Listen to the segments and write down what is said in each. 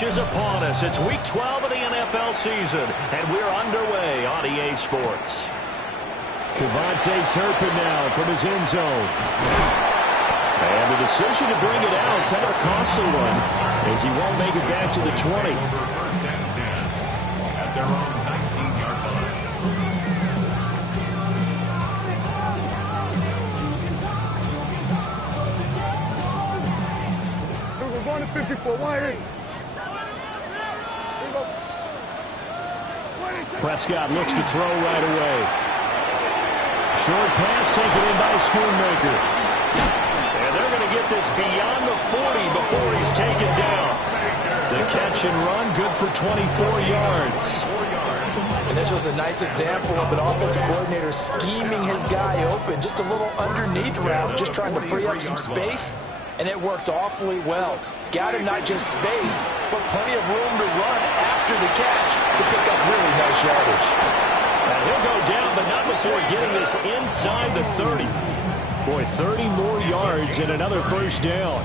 rush is upon us. It's Week 12 of the NFL season, and we're underway on EA Sports. Kevontae Turpin now from his end zone. And the decision to bring it out, kind of a costly one, as he won't make it back to the 20. First and 10 at their own 19-yard line. We're going to 54. Why? Prescott looks to throw right away. Short pass taken in by Schoonmaker. And they're going to get this beyond the 40 before he's taken down. The catch and run, good for 24 yards. And this was a nice example of an offensive coordinator scheming his guy open. Just a little underneath route, just trying to free up some space. And it worked awfully well. Got him not just space, but plenty of room to run after the catch to pick up really nice yardage. And he'll go down, but not before getting this inside the 30. Boy, 30 more yards and another first down.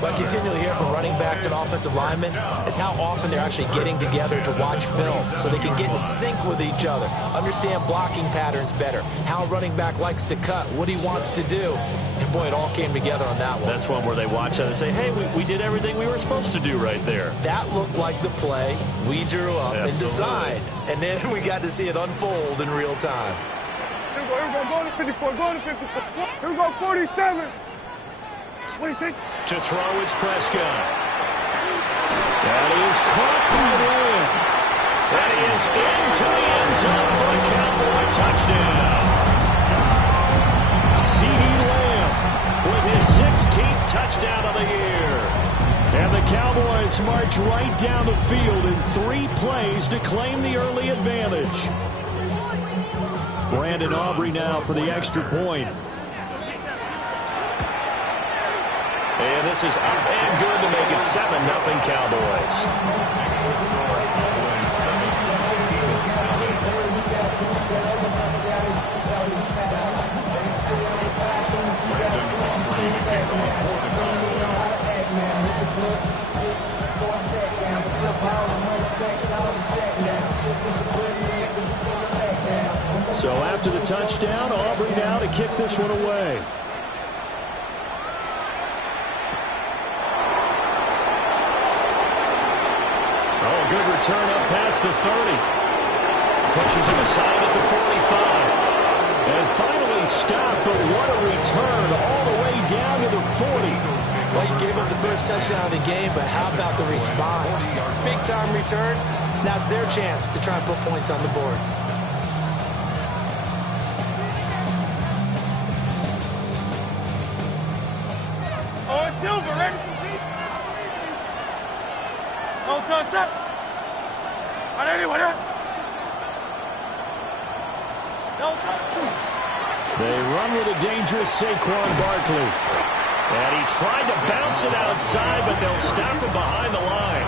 What I continually hear from running backs and offensive linemen is how often they're actually getting together to watch film so they can get in sync with each other, understand blocking patterns better, how a running back likes to cut, what he wants to do. And boy, it all came together on that one. That's one where they watch that and say, hey, we did everything we were supposed to do right there. That looked like the play we drew up and designed. And then we got to see it unfold in real time. Here we go, go to 54, go to 54. Here we go, 47. What do you think? To throw is Prescott. That is caught by Lamb. That is into the end zone for a Cowboy touchdown. CeeDee Lamb with his 16th touchdown of the year. And the Cowboys march right down the field in 3 plays to claim the early advantage. Brandon Aubrey now for the extra point. And this is up and good to make it 7-0 Cowboys. So after the touchdown, Aubrey now to kick this one away. Good return up past the 30. Pushes him aside at the 45. And finally stopped, but what a return all the way down to the 40. Well, he gave up the first touchdown of the game, but how about the response? Big-time return. Now it's their chance to try and put points on the board. Oh, it's Silver, ready? Oh, touch up. They run with a dangerous Saquon Barkley. And he tried to bounce it outside, but they'll stop him behind the line.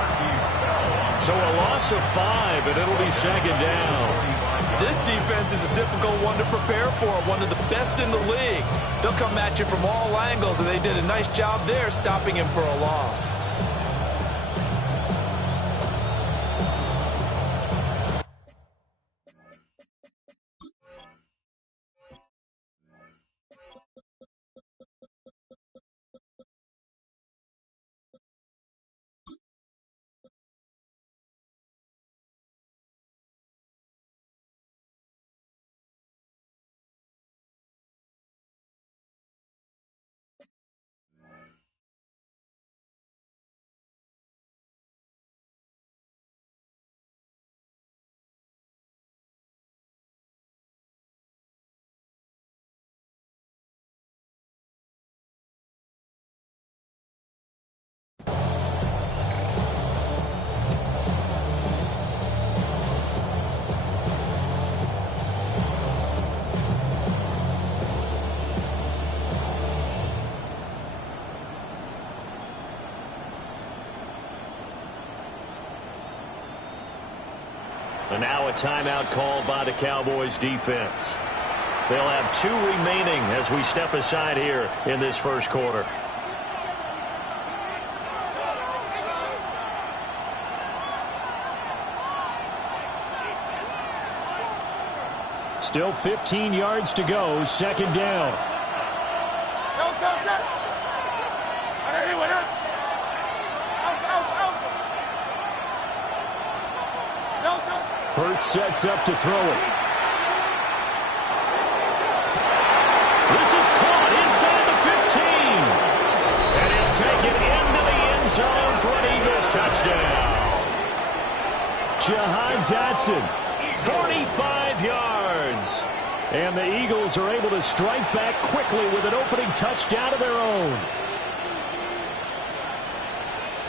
So a loss of 5, and it'll be second down. This defense is a difficult one to prepare for, one of the best in the league. They'll come at you from all angles, and they did a nice job there stopping him for a loss. And now a timeout called by the Cowboys defense. They'll have 2 remaining as we step aside here in this first quarter. Still 15 yards to go, second down. Hurts sets up to throw it. This is caught inside the 15. And he'll take it into the end zone for an Eagles touchdown. Jahan Dotson, 45 yards. and the Eagles are able to strike back quickly with an opening touchdown of their own.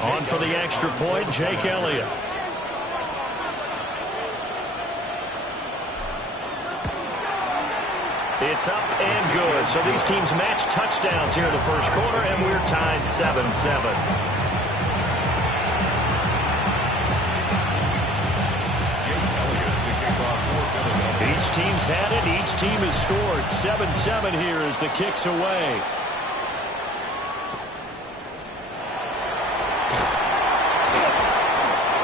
On for the extra point, Jake Elliott. It's up and good. So these teams match touchdowns here in the first quarter, and we're tied 7-7. Each team's had it. Each team has scored. 7-7 here as the kick's away.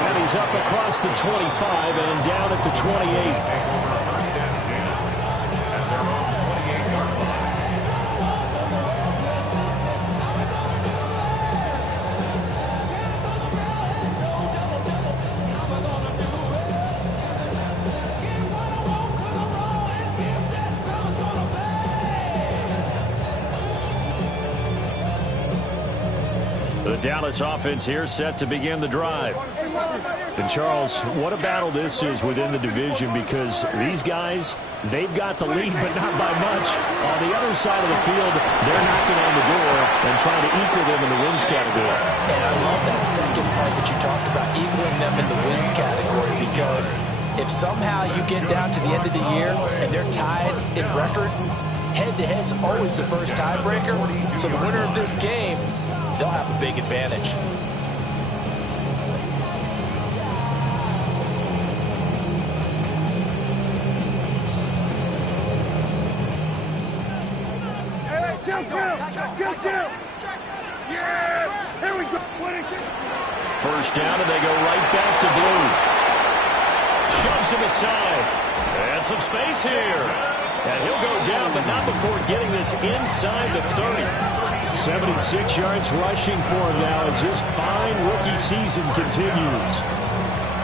And he's up across the 25 and down at the 28. The Dallas offense here set to begin the drive. And Charles, what a battle this is within the division, because these guys, they've got the lead, but not by much. On the other side of the field, they're knocking on the door and trying to equal them in the wins category. And I love that second part that you talked about, equaling them in the wins category, because if somehow you get down to the end of the year and they're tied in record, head-to-head's always the first tiebreaker. So the winner of this game, they'll have a big advantage. Yeah! Here we go! First down, and they go right back to Blue. Shoves him aside. And some space here. And he'll go down, but not before getting this inside the 30. 76 yards rushing for him now as his fine rookie season continues.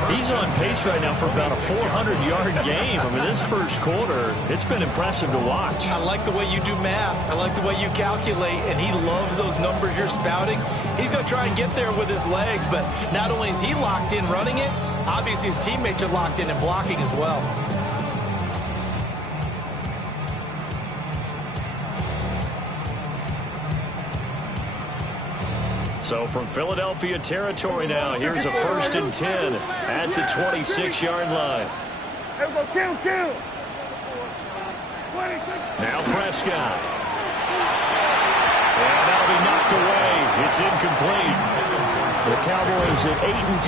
He's on pace right now for about a 400-yard game. I mean, this first quarter, it's been impressive to watch. I like the way you do math. I like the way you calculate, and he loves those numbers you're spouting. He's going to try and get there with his legs, but not only is he locked in running it, obviously his teammates are locked in and blocking as well. So from Philadelphia territory now, here's a 1st and 10 at the 26-yard line. Kill. Now Prescott. And that'll be knocked away. It's incomplete. The Cowboys at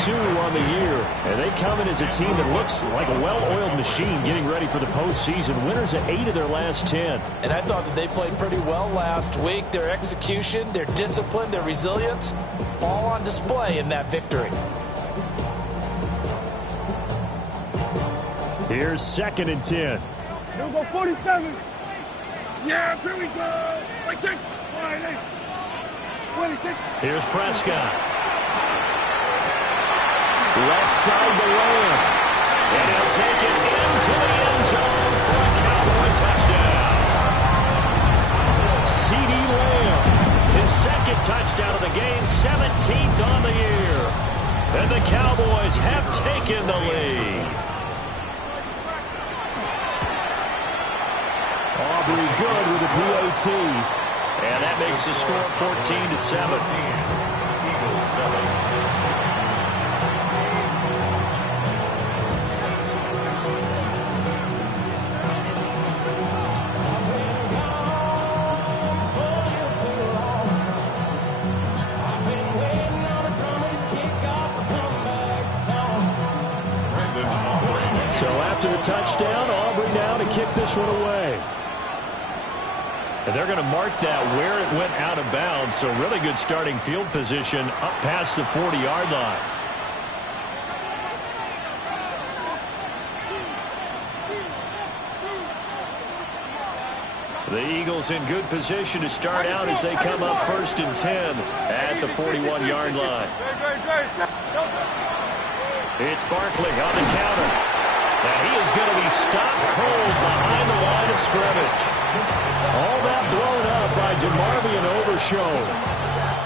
8-2 on the year, and they come in as a team that looks like a well-oiled machine getting ready for the postseason. Winners at 8 of their last 10. And I thought that they played pretty well last week. Their execution, their discipline, their resilience, all on display in that victory. Here's 2nd and 10. Here we go, 47. Yeah, here we go. 26. Here's Prescott. Left side to Lamb. And he'll take it into the end zone for a Cowboy touchdown. CeeDee Lamb. His 2nd touchdown of the game, 17th on the year. And the Cowboys have taken the lead. Aubrey good with a PAT. And that makes the score 14-7. Eagles 7. So after the touchdown, Aubrey now to kick this one away. And they're going to mark that where it went out of bounds. So really good starting field position up past the 40-yard line. The Eagles in good position to start out as they come up 1st and 10 at the 41-yard line. It's Barkley on the counter. And he is going to be stopped cold behind the line of scrimmage. All that blown up by DeMarvion Overshow.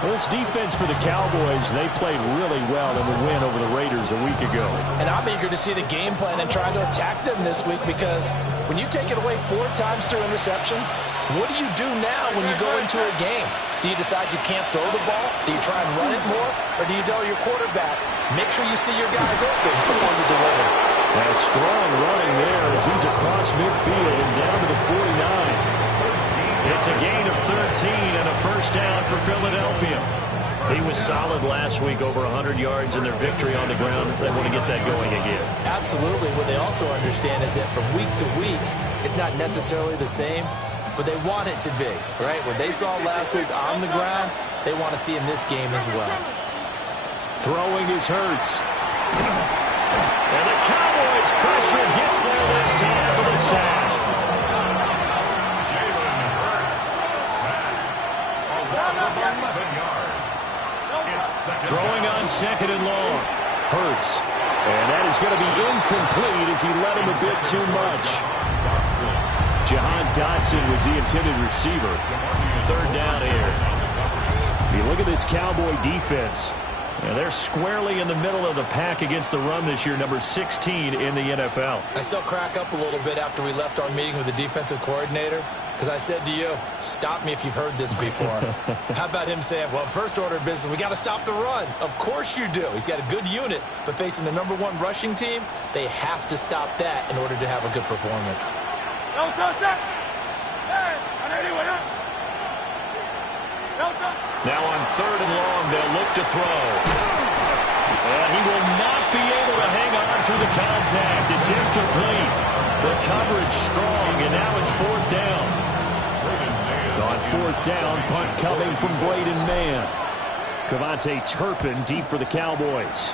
Well, this defense for the Cowboys, they played really well in the win over the Raiders a week ago. And I'm eager to see the game plan and try to attack them this week, because when you take it away 4 times through interceptions, what do you do now when you go into a game? Do you decide you can't throw the ball? Do you try and run it more? Or do you tell your quarterback, make sure you see your guys open before you deliver? That strong running there as he's across midfield and down to the 49. It's a gain of 13 and a first down for Philadelphia. He was solid last week, over 100 yards in their victory on the ground. They want to get that going again. Absolutely. What they also understand is that from week to week, it's not necessarily the same, but they want it to be, right? What they saw last week on the ground, they want to see in this game as well. Throwing is Hurts. And the Cowboys pressure gets there this time for the sack. Throwing on 2nd and long. Hurts. And that is going to be incomplete as he led him a bit too much. Jahan Dotson was the intended receiver. 3rd down here. You look at this Cowboy defense. And they're squarely in the middle of the pack against the run this year, number 16 in the NFL. I still crack up a little bit after we left our meeting with the defensive coordinator, because I said to you, stop me if you've heard this before. How about him saying, well, first order of business, we got to stop the run. Of course you do. He's got a good unit, but facing the #1 rushing team, they have to stop that in order to have a good performance. Now on 3rd and long, they'll look to throw. And he will not be able to hang on through the contact. It's incomplete. The coverage strong, and now it's 4th down. On 4th down, punt coming from Braden Mann. Cavante Turpin deep for the Cowboys.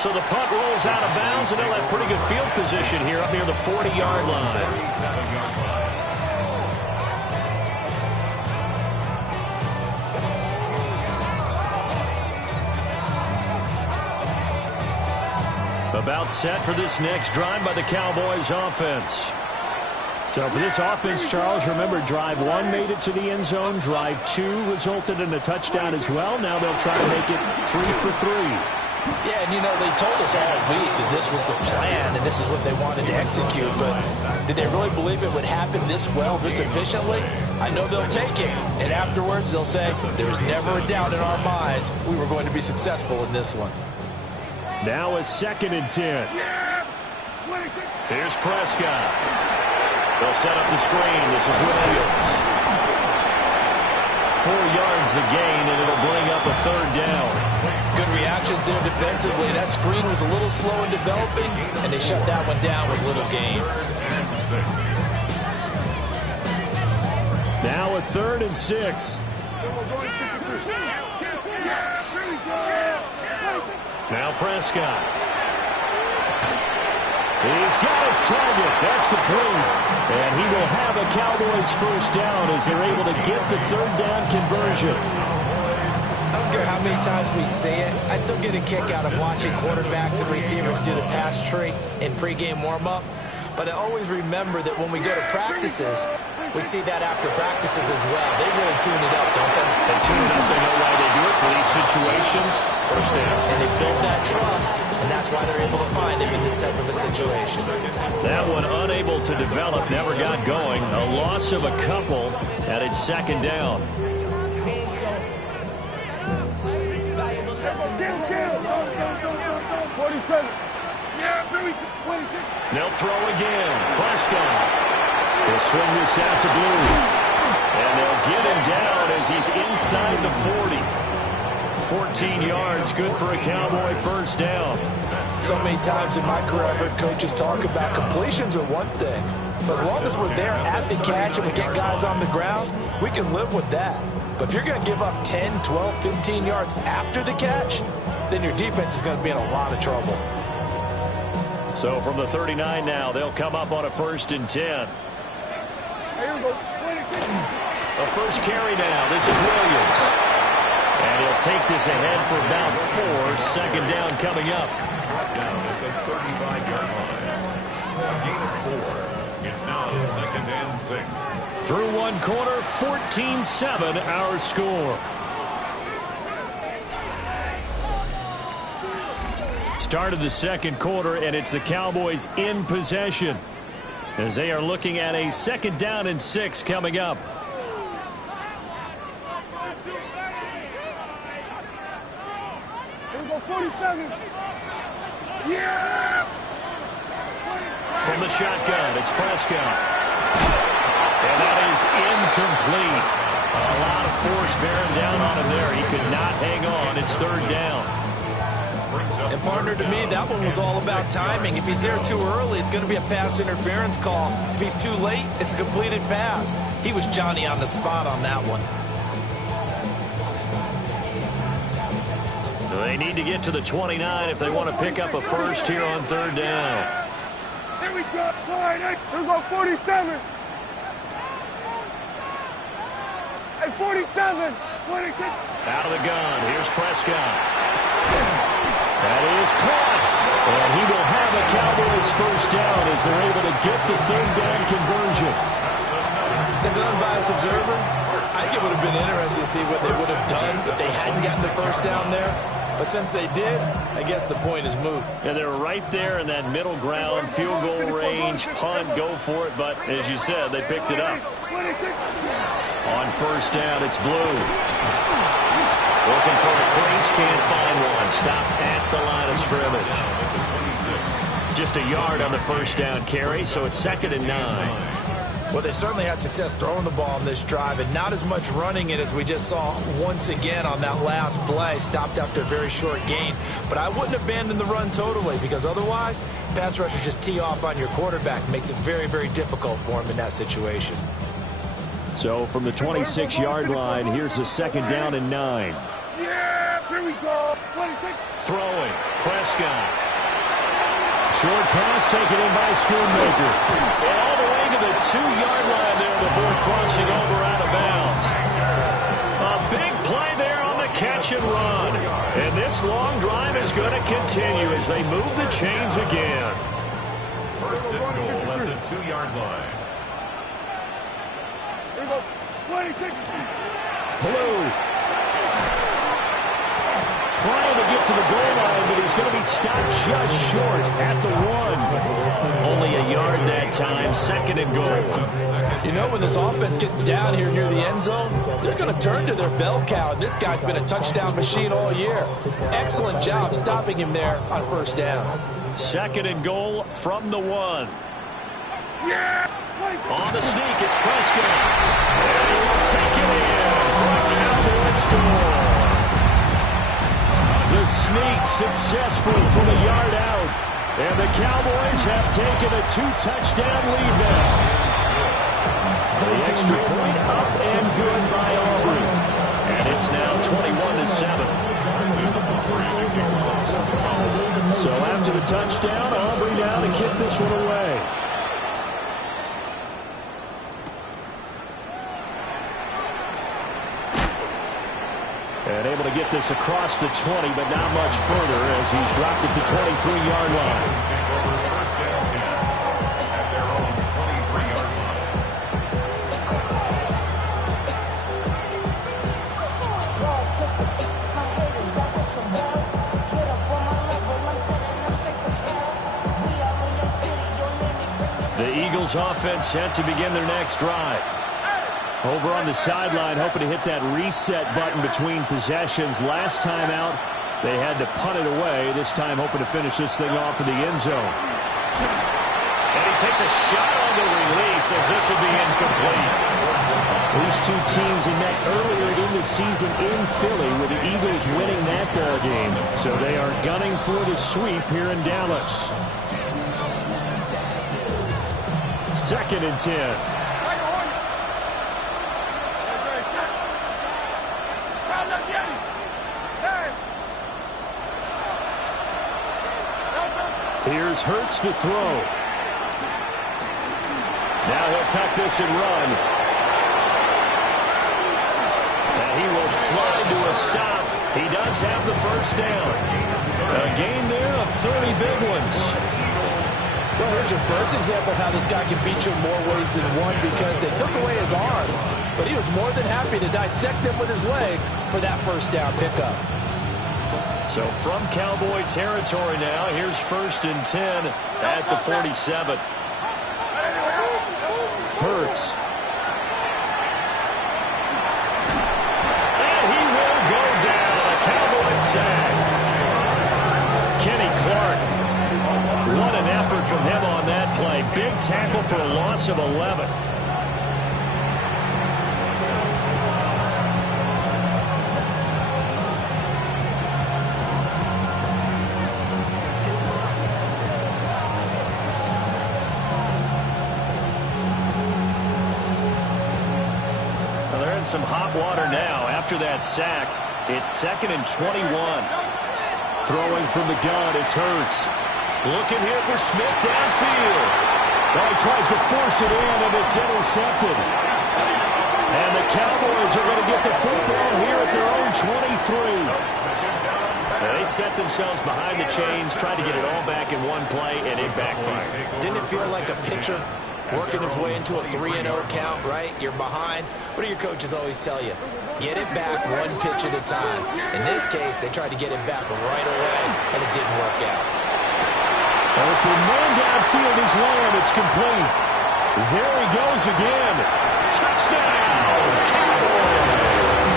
So the punt rolls out of bounds, and they'll have pretty good field position here up near the 40-yard line. About set for this next drive by the Cowboys offense. So for this offense, Charles, remember, drive 1 made it to the end zone. Drive 2 resulted in a touchdown as well. Now they'll try to make it 3 for 3. Yeah, and you know, they told us all week that this was the plan and this is what they wanted to execute, but did they really believe it would happen this well, this efficiently? I know they'll take it, and afterwards they'll say, there's never a doubt in our minds we were going to be successful in this one. Now a 2nd and 10. Here's Prescott. They'll set up the screen. This is Williams. 4 yards the gain, and it'll bring up a 3rd down. Good reactions there defensively. That screen was a little slow in developing, and they shut that one down with little gain. Now a 3rd and 6. Now Prescott. He's got his target. That's complete. And he will have a Cowboys first down as they're able to get the 3rd down conversion. I don't care how many times we say it, I still get a kick out of watching quarterbacks and receivers do the pass tree in pregame warm-up. But I always remember that when we go to practices, we see that after practices as well. They really tune it up, don't they? They tune it up. They know why they do it for these situations. First down. And they build that trust, and that's why they're able to find him in this type of a situation. That one unable to develop, never got going. A loss of a couple, and it's 2nd down. They'll throw again. Prescott. They'll swing this out to Blue. And they'll get him down as he's inside the 40. 14 yards, good for a Cowboy first down. So many times in my career I've heard coaches talk about completions are one thing. But as long as we're there at the catch and we get guys on the ground, we can live with that. But if you're going to give up 10, 12, 15 yards after the catch, then your defense is going to be in a lot of trouble. So from the 39 now, they'll come up on a 1st and 10. Here we go. 26. A first carry now. This is Williams. And he'll take this ahead for about 4. Second down coming up. Down at the 35-yard line. A gain of 4. It's now 2nd and 6. Through one quarter, 14-7 our score. Start of the second quarter, and it's the Cowboys in possession as they are looking at a 2nd down and 6 coming up. Here we go. 47. Yeah! From the shotgun, it's Prescott. And that is incomplete. A lot of force bearing down on him there. He could not hang on. It's 3rd down. And partner, to me, that one was all about timing. If he's there too early, it's going to be a pass interference call. If he's too late, it's a completed pass. He was Johnny on the spot on that one. So they need to get to the 29 if they want to pick up a first here on 3rd down. Here we go. Here we go. 47. Hey, 47. 26. Out of the gun. Here's Prescott. That is caught. And he will have a Cowboys first down as they're able to get the 3rd down conversion. As an unbiased observer, I think it would have been interesting to see what they would have done if they hadn't gotten the first down there. But since they did, I guess the point is moot. And they're right there in that middle ground, field goal range, punt, go for it. But as you said, they picked it up. On first down, it's Blue. Looking for a crease, can't find one. Stopped at the line of scrimmage. Just a yard on the first down carry, so it's 2nd and 9. Well, they certainly had success throwing the ball on this drive, and not as much running it as we just saw once again on that last play. Stopped after a very short gain. But I wouldn't abandon the run totally, because otherwise, pass rushers just tee off on your quarterback. Makes it very, very difficult for him in that situation. So from the 26-yard line, here's the 2nd down and 9. Yeah, here we go. 26. Throwing, Prescott. Short pass taken in by Schoonmaker. And all the way to the 2-yard line there before crossing over out of bounds. A big play there on the catch and run. And this long drive is going to continue as they move the chains again. 1st and goal at the 2-yard line. Here we go. 26. Blue. Trying to get to the goal line, but he's going to be stopped just short at the 1. Only a yard that time, 2nd and goal. You know, when this offense gets down here near the end zone, they're going to turn to their bell cow. This guy's been a touchdown machine all year. Excellent job stopping him there on first down. 2nd and goal from the 1. Yeah. On the sneak, it's Prescott. And he will take it in for a Cowboys score. The sneak successful from a yard out. And the Cowboys have taken a 2-touchdown lead now. The extra point up and good by Aubrey. And it's now 21-7. So after the touchdown, Aubrey now to kick this one away. And able to get this across the 20, but not much further as he's dropped it to 23-yard line. First down 10 at their own 23-yard line. The Eagles offense set to begin their next drive. Over on the sideline, hoping to hit that reset button between possessions. Last time out, they had to punt it away. This time, hoping to finish this thing off in the end zone. And he takes a shot on the release as this will be incomplete. These two teams had met earlier in the season in Philly with the Eagles winning that ball game. So they are gunning for the sweep here in Dallas. 2nd and 10. Here's Hurts to throw. Now he'll tuck this and run. And he will slide to a stop. He does have the first down. A gain there of 30 big ones. Well, here's your first example of how this guy can beat you in more ways than one, because they took away his arm, but he was more than happy to dissect them with his legs for that first down pickup. So from Cowboy territory now, here's 1st and 10 at the 47. Hurts. And he will go down. A Cowboy sack. Kenny Clark. What an effort from him on that play. Big tackle for a loss of 11. Well, they're in some hot water now. After that sack, it's 2nd and 21. Throwing from the gun, it's Hurts. Looking here for Smith downfield. Well, he tries to force it in, and it's intercepted. And the Cowboys are going to get the football here at their own 23. They set themselves behind the chains, tried to get it all back in one play, and it backfired. Didn't it feel like a pitcher working his way into a 3-0 count, right? You're behind. What do your coaches always tell you? Get it back one pitch at a time. In this case, they tried to get it back right away, and it didn't work out. Open man downfield is Lamb. It's complete. There he goes again. Touchdown, Cowboys!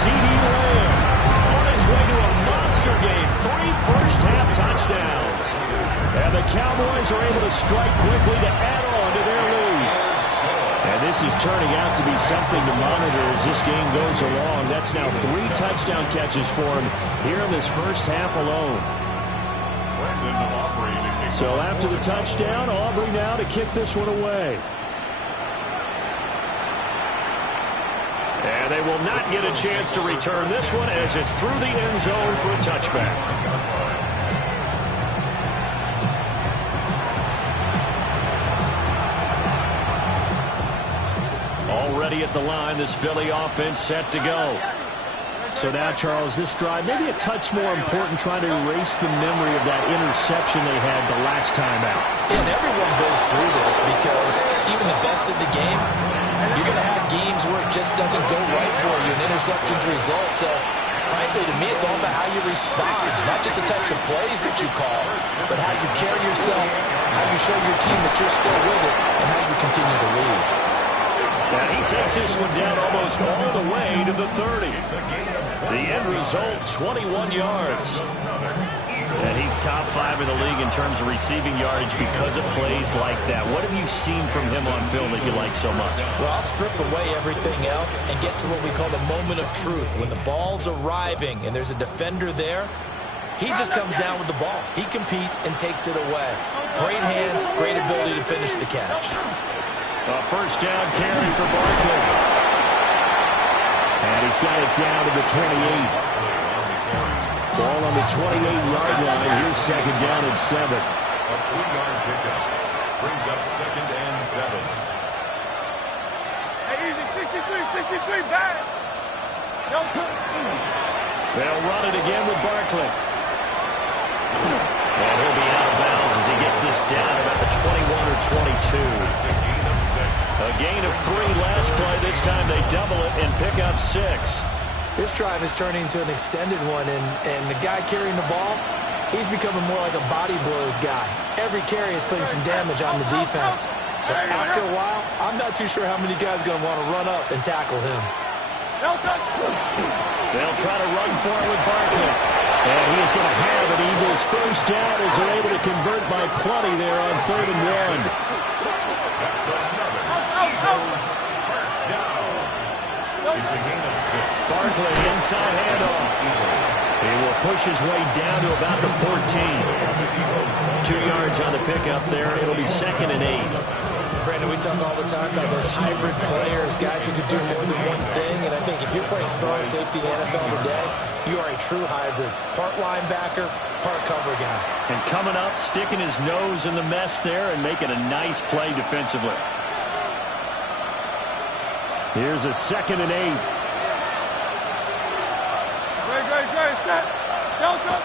CeeDee Lamb on his way to a monster game. 3 first-half touchdowns. And the Cowboys are able to strike quickly to add on to their lead. And this is turning out to be something to monitor as this game goes along. That's now 3 touchdown catches for him here in this first half alone. So after the touchdown, Aubrey now to kick this one away. And they will not get a chance to return this one as it's through the end zone for a touchback. Already at the line, this Philly offense set to go. So now, Charles, this drive maybe a touch more important, trying to erase the memory of that interception they had the last time out. And everyone goes through this because even the best in the game, you're going to have games where it just doesn't go right for you, and interceptions result. So, frankly, to me, it's all about how you respond, not just the types of plays that you call, but how you carry yourself, how you show your team that you're still with it, and how you continue to lead. And he takes this one down almost all the way to the 30. The end result, 21 yards. And he's top 5 in the league in terms of receiving yardage because of plays like that. What have you seen from him on film that you like so much? Well, I'll strip away everything else and get to what we call the moment of truth. When the ball's arriving and there's a defender there, he just comes down with the ball. He competes and takes it away. Great hands, great ability to finish the catch. A first down carry for Barkley. And he's got it down to the 28. Ball on the 28-yard line. Here's 2nd down and 7. A 3-yard pickup brings up 2nd and 7. Hey, easy, 63, back. They'll run it again with Barkley. And he'll be out of bounds as he gets this down about the 21 or 22. A gain of 3 last play. This time they double it and pick up 6. This drive is turning into an extended one, and the guy carrying the ball, he's becoming more like a body blows guy. Every carry is putting some damage on the defense. So after a while, I'm not too sure how many guys are going to want to run up and tackle him. They'll try to run for it with Barkley. And he is going to have an Eagles first down as they're able to convert by plenty there on 3rd and 1. First down. It's a gain of 6. Barkley inside handoff. He will push his way down to about the 14. 2 yards on the pickup there. It'll be 2nd and 8. Brandon, we talk all the time about those hybrid players, guys who can do more than one thing, and I think if you're playing strong safety in the NFL today, you are a true hybrid. Part linebacker, part cover guy. And coming up, sticking his nose in the mess there and making a nice play defensively. Here's a 2nd and 8. Great, set. Delta.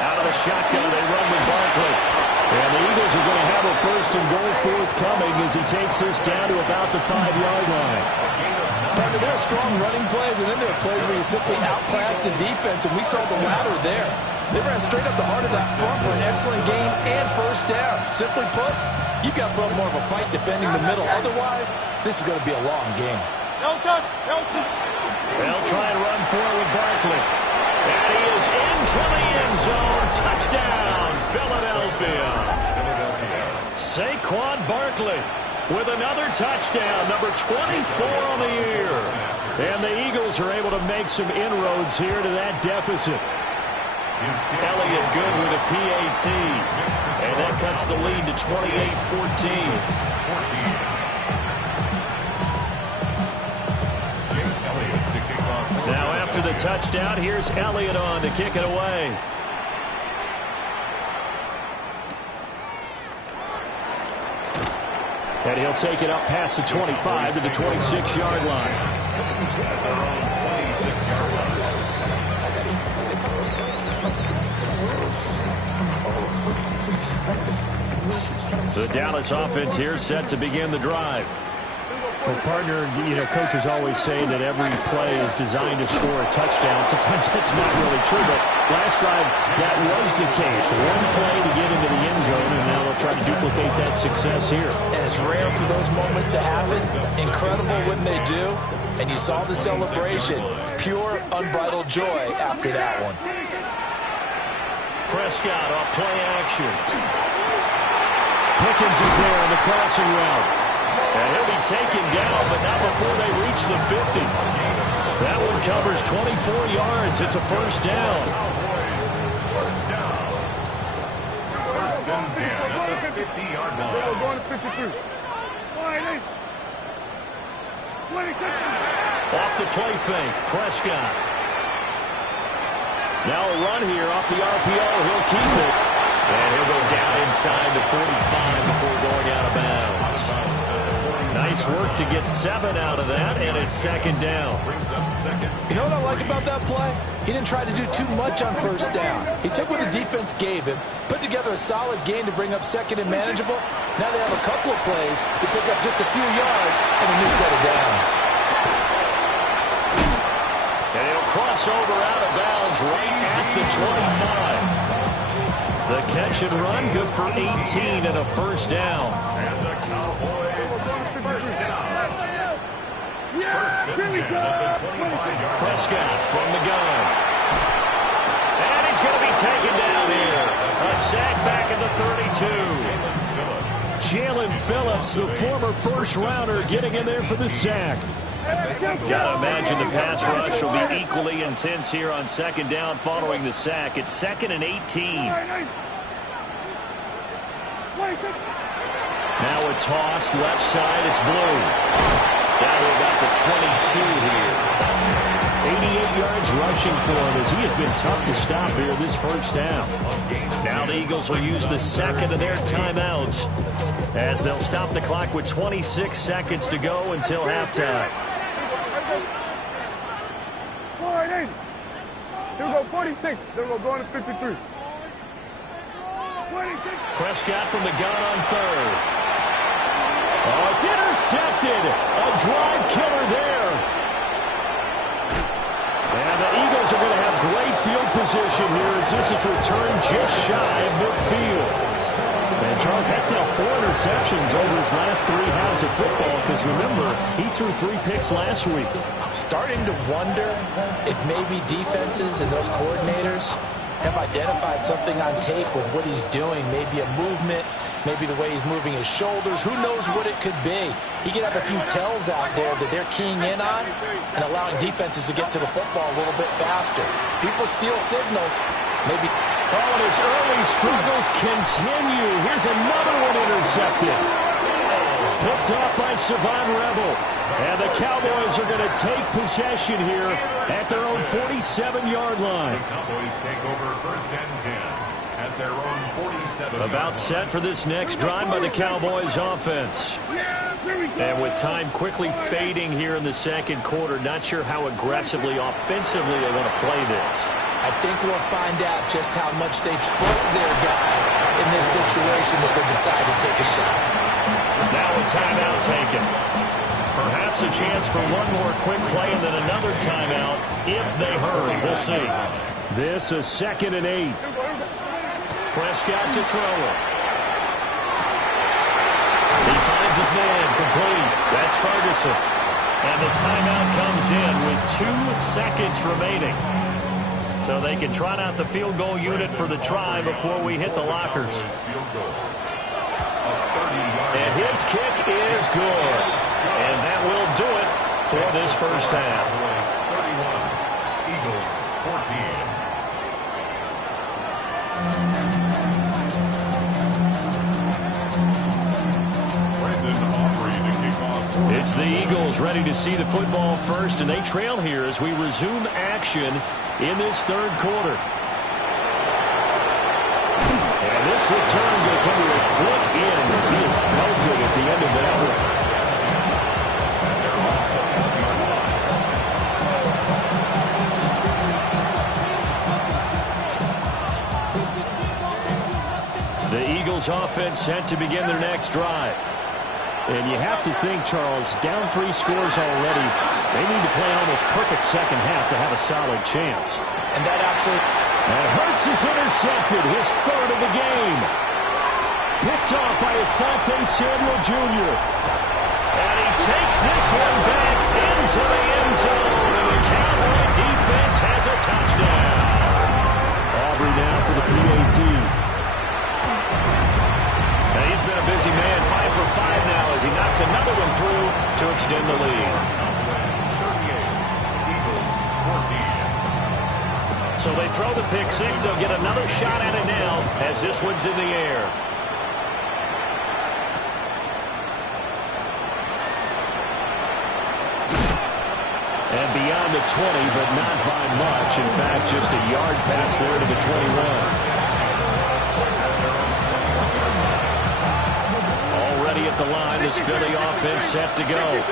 Out of the shotgun, they run with Barkley. And the Eagles are going to have a 1st and goal forthcoming as he takes this down to about the 5-yard line. There are strong running plays, and then there are plays where you simply outclass the defense, and we saw the latter there. They ran straight up the heart of that front for an excellent gain and 1st down. Simply put, you've got to put up more of a fight defending the middle. Otherwise, this is going to be a long game. Don't touch. They'll try and run forward with Barkley. And he is into the end zone. Touchdown, Philadelphia. Saquon Barkley with another touchdown, number 24 on the year. And the Eagles are able to make some inroads here to that deficit. Elliott good with a PAT. And that cuts the lead to 28-14. Now after the touchdown, here's Elliott on to kick it away. And he'll take it up past the 25 to the 26-yard line. The Dallas offense here set to begin the drive. Well, partner, coaches always say that every play is designed to score a touchdown. Sometimes that's not really true, but last time that was the case. One play to get into the end zone, and now they'll try to duplicate that success here. And it's rare for those moments to happen. Incredible when they do. And you saw the celebration. Pure, unbridled joy after that one. Prescott off play action. Pickens is there on the crossing route. And he'll be taken down, but not before they reach the 50. That one covers 24 yards. It's a 1st down. First and 10 at the 50-yard line. We're going to 53. Off the play fake, Prescott. Now a run here off the RPO. He'll keep it. And he'll go down inside the 45 before going out of bounds. Nice work to get 7 out of that, and it's 2nd down. You know what I like about that play? He didn't try to do too much on 1st down. He took what the defense gave him, put together a solid gain to bring up 2nd and manageable. Now they have a couple of plays to pick up just a few yards and a new set of downs. And he'll cross over out of bounds right at the 25. The catch and run, good for 18 and a 1st down. And the Cowboys, 1st down. 1st and 10 at the 25-yard. Prescott from the gun. And he's going to be taken down here. A sack back at the 32. Jalen Phillips, the former 1st-rounder, getting in there for the sack. Got to imagine the pass rush will be equally intense here on 2nd down following the sack. It's 2nd and 18. Now a toss, left side, it's Blue. Down to about the 22 here. 88 yards rushing for him as he has been tough to stop here this 1st down. Now the Eagles will use the 2nd of their timeouts as they'll stop the clock with 26 seconds to go until halftime. Here we go, 46. Then we'll go into 53. Prescott from the gun on 3rd. Oh, it's intercepted. A drive killer there. And the Eagles are going to have great field position here as this is returned just shy of midfield. And Charles, that's now 4 interceptions over his last 3 halves of football because remember, he threw 3 picks last week. Starting to wonder if maybe defenses and those coordinators have identified something on tape with what he's doing. Maybe a movement, maybe the way he's moving his shoulders. Who knows what it could be? He could have a few tells out there that they're keying in on and allowing defenses to get to the football a little bit faster. People steal signals. Maybe. Oh, and his early struggles continue. Here's another one intercepted. Picked off by Savon Rebel. And the Cowboys are going to take possession here at their own 47-yard line. The Cowboys take over first and 10 at their own 47. About set for this next drive by the Cowboys offense. And with time quickly fading here in the second quarter, not sure how aggressively, offensively they want to play this. I think we'll find out just how much they trust their guys in this situation if they decide to take a shot. Now a timeout taken. Perhaps a chance for one more quick play and then another timeout if they hurry. We'll see. This is 2nd and 8. Prescott to throw it. He finds his man complete. That's Ferguson. And the timeout comes in with 2 seconds remaining. So they can trot out the field goal unit for the try before we hit the lockers. And his kick is good. And that will do it for this first half. 31, Eagles 14. It's the Eagles ready to see the football first, and they trail here as we resume action in this third quarter. And this return going to come to a quick end as he is belted at the end of that one. The Eagles offense set to begin their next drive. And you have to think, Charles, down 3 scores already. They need to play an almost perfect second half to have a solid chance. And that absolutely... And Hurts is intercepted, his 3rd of the game. Picked off by Asante Samuel Jr. And he takes this one back into the end zone. And the Cowboy defense has a touchdown. Aubrey now for the PAT. And he's been a busy man, 5 for 5 now as he knocks another one through to extend the lead. 38, Eagles 14. So they throw the pick 6. They'll get another shot at it now as this one's in the air. And beyond the 20, but not by much. In fact, just a yard pass there to the 21. Already at the line, this Philly offense set to go.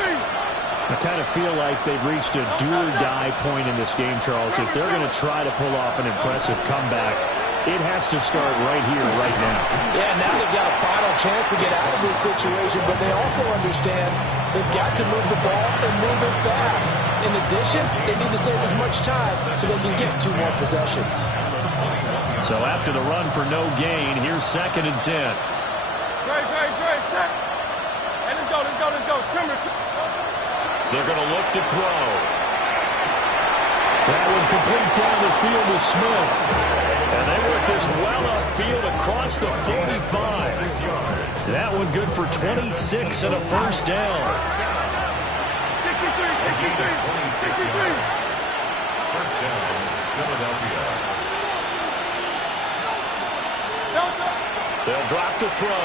I kind of feel like they've reached a do-or-die point in this game, Charles. If they're going to try to pull off an impressive comeback, it has to start right here, right now. Yeah, now they've got a final chance to get out of this situation, but they also understand they've got to move the ball and move it fast. In addition, they need to save as much time so they can get 2 more possessions. So after the run for no gain, here's 2nd and 10. Great. Hey, let's go. Trimmer. They're going to look to throw. That one complete down the field to Smith. And they work this well upfield across the 45. That one good for 26 and a first down. 63. First down, Philadelphia. They'll drop to throw.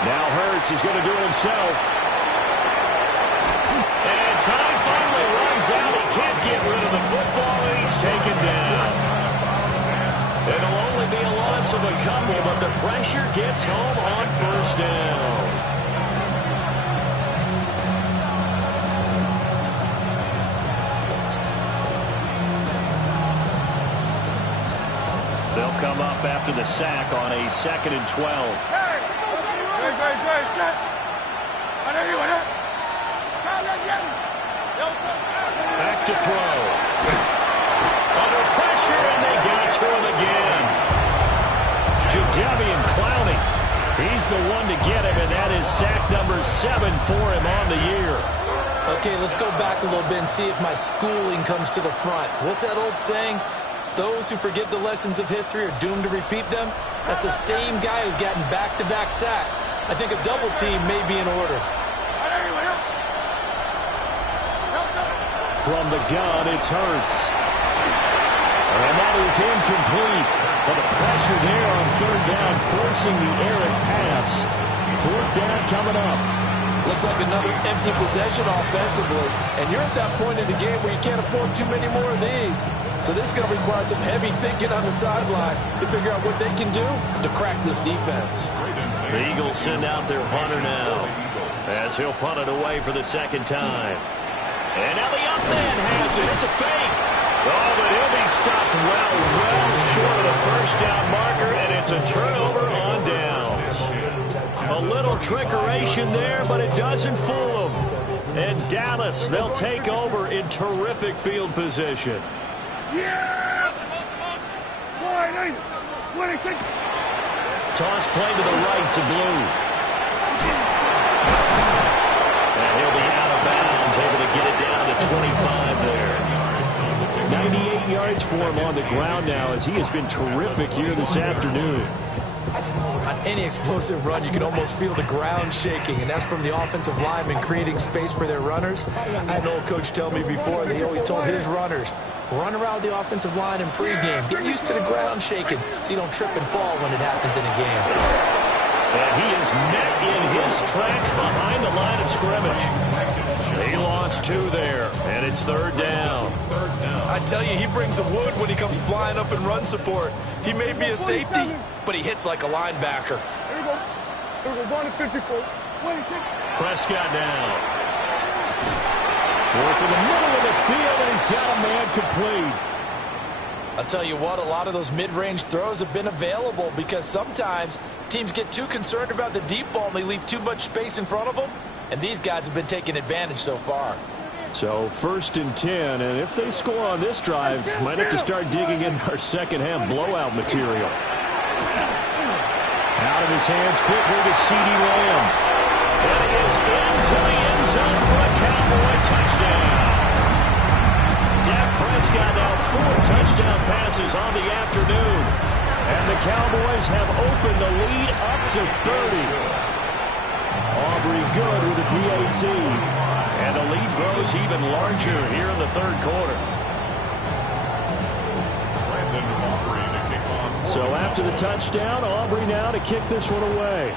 Now Hurts is going to do it himself. And time finally runs out. He can't get rid of the football, and he's taken down. It'll only be a loss of a couple, but the pressure gets home on first down. They'll come up after the sack on a 2nd and 12. Back to throw. Under pressure, and they got to him again. Jadeveon Clowney. He's the one to get him, and that is sack number 7 for him on the year. Okay, let's go back a little bit and see if my schooling comes to the front. What's that old saying? Those who forget the lessons of history are doomed to repeat them. That's the same guy who's gotten back-to-back sacks. I think a double team may be in order. From the gun, it's Hurts. And that is incomplete. But the pressure there on 3rd down, forcing the errant pass. 4th looks like another empty possession offensively. And you're at that point in the game where you can't afford too many more of these. So this is going to require some heavy thinking on the sideline to figure out what they can do to crack this defense. The Eagles send out their punter now, as he'll punt it away for the second time. And now the up man has it. It's a fake. Oh, but he'll be stopped well short of the first down marker, and it's a turnover on down. A little trickeration there, but it doesn't fool them. And Dallas, they'll take over in terrific field position. Yeah! 26. Toss play to the right to Blue. And he'll be out of bounds, able to get it down to 25 there. 98 yards for him on the ground now, as he has been terrific here this afternoon. On any explosive run, you can almost feel the ground shaking, and that's from the offensive linemen creating space for their runners. I had an old coach tell me before, that he always told his runners, run around the offensive line in pregame. Get used to the ground shaking so you don't trip and fall when it happens in a game. And he is met in his tracks behind the line of scrimmage. He lost 2 there, and it's third down. I tell you, he brings the wood when he comes flying up in run support. He may be a safety, but he hits like a linebacker. Here we go. Here we go. Going to 54. 26. Prescott down. Work in the middle of the field, and he's got a man complete. I'll tell you what, a lot of those mid-range throws have been available because sometimes teams get too concerned about the deep ball and they leave too much space in front of them, and these guys have been taking advantage so far. So 1st and 10, and if they score on this drive, might have to start digging in our second-half blowout material. Out of his hands quickly to CeeDee Lamb. And he is into the end zone for a Cowboy touchdown. Dak Prescott now 4 touchdown passes on the afternoon. And the Cowboys have opened the lead up to 30. Aubrey good with a PAT. And the lead grows even larger here in the third quarter. So after the touchdown, Aubrey now to kick this one away.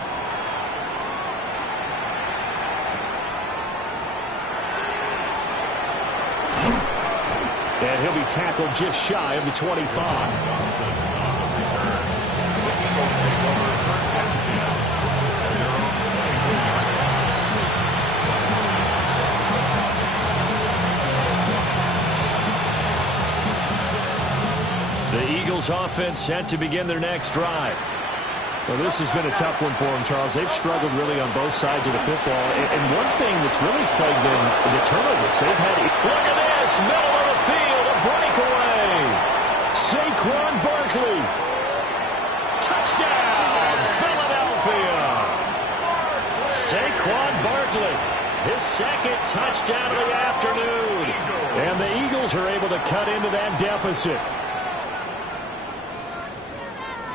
And he'll be tackled just shy of the 25. The Eagles offense set to begin their next drive. Well, this has been a tough one for them, Charles. They've struggled really on both sides of the football. And one thing that's really plagued them, the turnovers. They've had... Look at this, middle of the field, a breakaway. Saquon Barkley. Touchdown, Philadelphia. Saquon Barkley, his second touchdown of the afternoon. And the Eagles are able to cut into that deficit.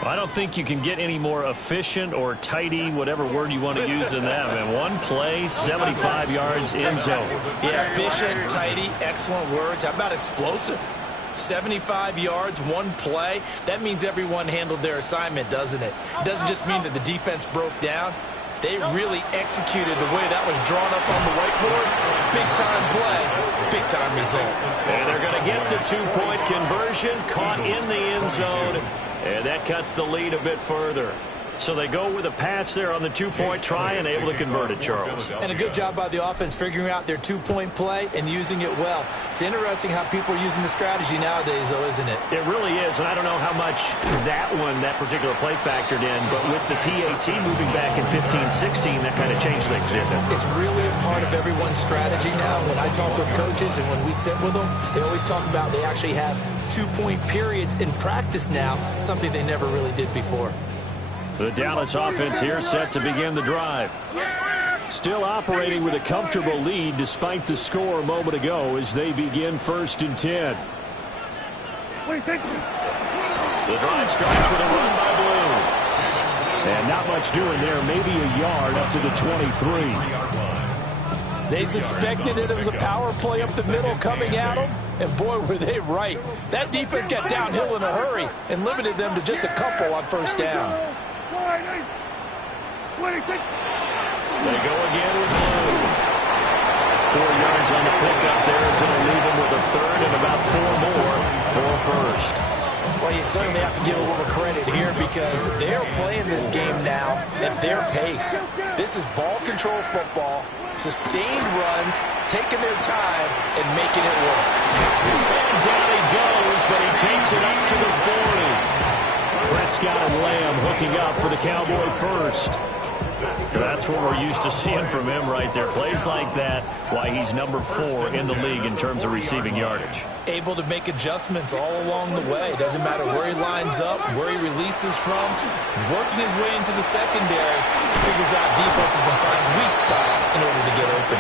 I don't think you can get any more efficient or tidy, whatever word you want to use in that. Man, one play, 75 yards, end zone. Yeah, efficient, tidy, excellent words. How about explosive? 75 yards, one play. That means everyone handled their assignment, doesn't it? It doesn't just mean that the defense broke down. They really executed the way that was drawn up on the whiteboard. Big-time play, big-time result. And they're going to get the two-point conversion, caught in the end zone. And that cuts the lead a bit further. So they go with a pass there on the two-point try and able to convert it, Charles. And a good job by the offense figuring out their two-point play and using it well. It's interesting how people are using the strategy nowadays, though, isn't it? It really is, and I don't know how much that particular play factored in, but with the PAT moving back in 15-16, that kind of changed things, didn't it? It's really a part of everyone's strategy now. When I talk with coaches and when we sit with them, they always talk about they actually have two-point periods in practice now, something they never really did before. The Dallas offense here set to begin the drive. Still operating with a comfortable lead despite the score a moment ago as they begin 1st and 10. The drive starts with a run by Blue. And not much doing there, maybe a yard up to the 23. They suspected it was a power play up the middle coming at them, and boy, were they right. That defense got downhill in a hurry and limited them to just a couple on first down. They go again with Blue. 4 yards on the pickup there as it'll leave him with a third and about 4 more for first. Well, you certainly have to give a little credit here because they're playing this game now at their pace. This is ball control football, sustained runs, taking their time, and making it work. And down he goes, but he takes it up to the 40. Prescott and Lamb hooking up for the Cowboy first. That's what we're used to seeing from him right there. Plays like that, why he's number 4 in the league in terms of receiving yardage. Able to make adjustments all along the way. Doesn't matter where he lines up, where he releases from. Working his way into the secondary, figures out defenses and finds weak spots in order to get open.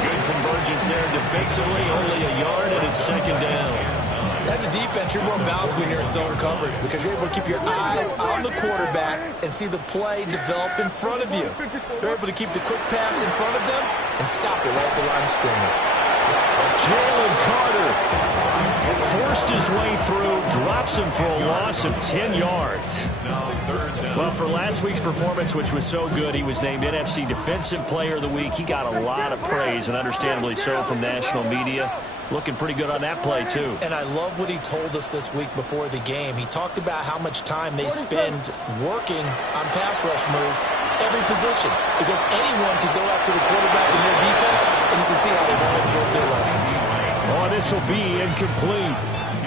Good convergence there defensively. Only a yard, and it's second down. As a defense, you're more balanced when you're in zone coverage because you're able to keep your eyes on the quarterback and see the play develop in front of you. They're able to keep the quick pass in front of them and stop it right at the line of scrimmage. Jalen Carter forced his way through, drops him for a loss of 10 yards. Well, for last week's performance, which was so good, he was named NFC Defensive Player of the Week. He got a lot of praise, and understandably so, from national media. Looking pretty good on that play, too. And I love what he told us this week before the game. He talked about how much time they spend working on pass rush moves, every position, because anyone can go after the quarterback in their defense, and you can see how they've all absorbed their lessons. Oh, this will be incomplete.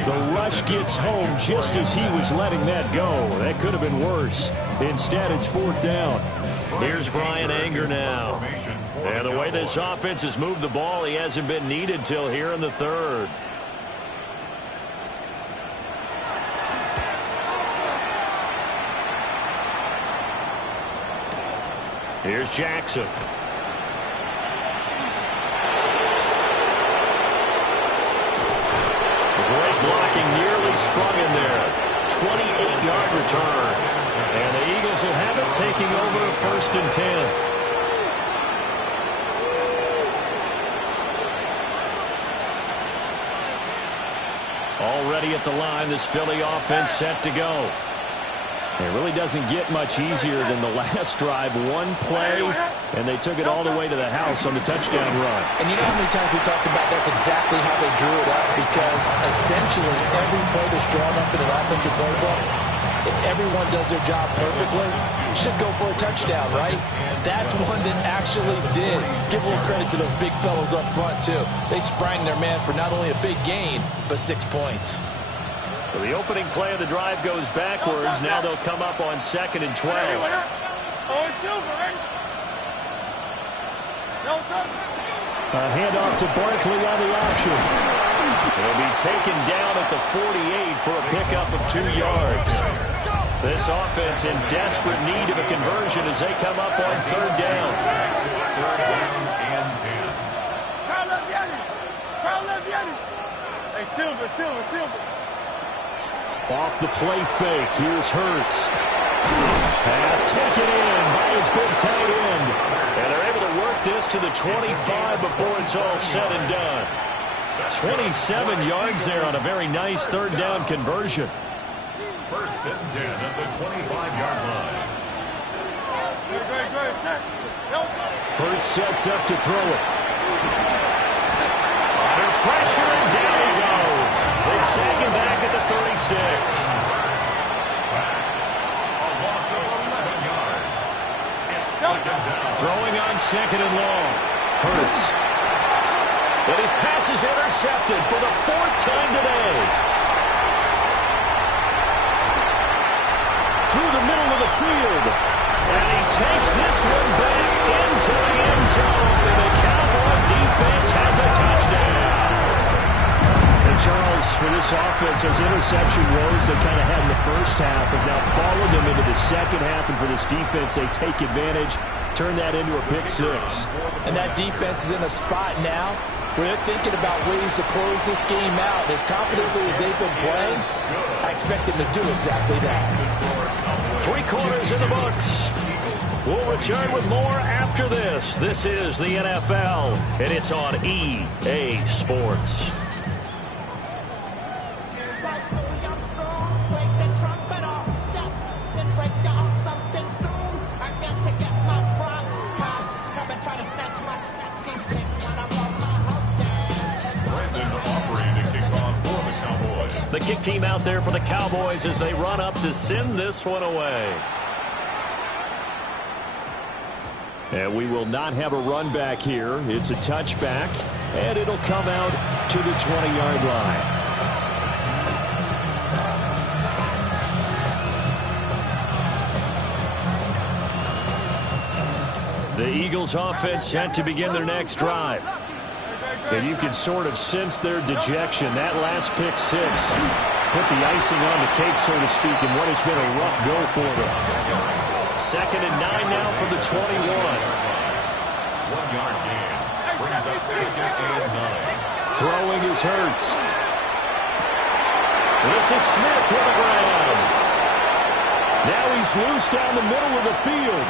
The rush gets home just as he was letting that go. That could have been worse. Instead, it's 4th down. Here's Brian Anger now. And the way this offense has moved the ball, he hasn't been needed till here in the 3rd. Here's Jackson. Great blocking, nearly sprung in there. 28-yard return. And the Eagles will have it, taking over 1st and 10. Already at the line, this Philly offense set to go. It really doesn't get much easier than the last drive. One play, and they took it all the way to the house on the touchdown run. And you know how many times we talked about that's exactly how they drew it up, because essentially every play that's drawn up in an offensive playbook, if everyone does their job perfectly, should go for a touchdown, right? That's one that actually did. Give a little credit to those big fellows up front, too. They sprang their man for not only a big gain, but 6 points. So the opening play of the drive goes backwards. Now they'll come up on 2nd and 12. A handoff to Barkley on the option. He'll be taken down at the 48 for a pickup of 2 yards. This offense in desperate need of a conversion as they come up on 3rd down. Hey, Silver. Off the play fake, here's Hurts. Pass taken in by his big tight end. And they're able to work this to the 25 before it's all said and done. 27 yards there on a very nice 3rd down conversion. 1st and 10 at the 25-yard line. Hurts sets up to throw it. Under pressure, and down he goes. They sack him back at the 36. A loss of 11 yards. It's 2nd down. Throwing on 2nd and long. Hurts. And his pass is intercepted for the 4th time today. Through the middle of the field. And he takes this one back into the end zone. And the Cowboy defense has a touchdown. And Charles, for this offense, those interception woes they kind of had in the first half have now followed them into the second half. And for this defense, they take advantage, turn that into a pick 6. And that defense is in a spot now where they're thinking about ways to close this game out. As confidently as they've been playing, I expect them to do exactly that. 3 quarters in the books. We'll return with more after this. This is the NFL, and it's on EA Sports. Try to snatch my team out there for the Cowboys as they run up to send this one away. And we will not have a run back here. It's a touchback, and it'll come out to the 20-yard line. The Eagles offense set to begin their next drive. And you can sort of sense their dejection. That last pick six put the icing on the cake, so to speak, in what has been a rough go for them. 2nd and 9 now from the 21. 1 yard gain. Brings up 2nd and 9. Throwing is Hurts. This is Smith to the ground. Now he's loose down the middle of the field.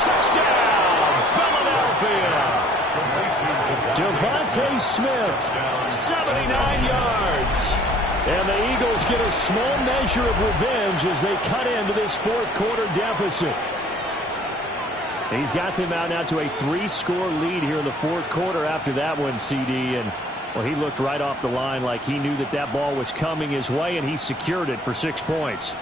Touchdown, Philadelphia. Devontae Smith, 79 yards. and the Eagles get a small measure of revenge as they cut into this fourth quarter deficit. He's got them out now to a 3-score lead here in the fourth quarter after that one, CD. And, well, he looked right off the line like he knew that that ball was coming his way, and he secured it for 6 points.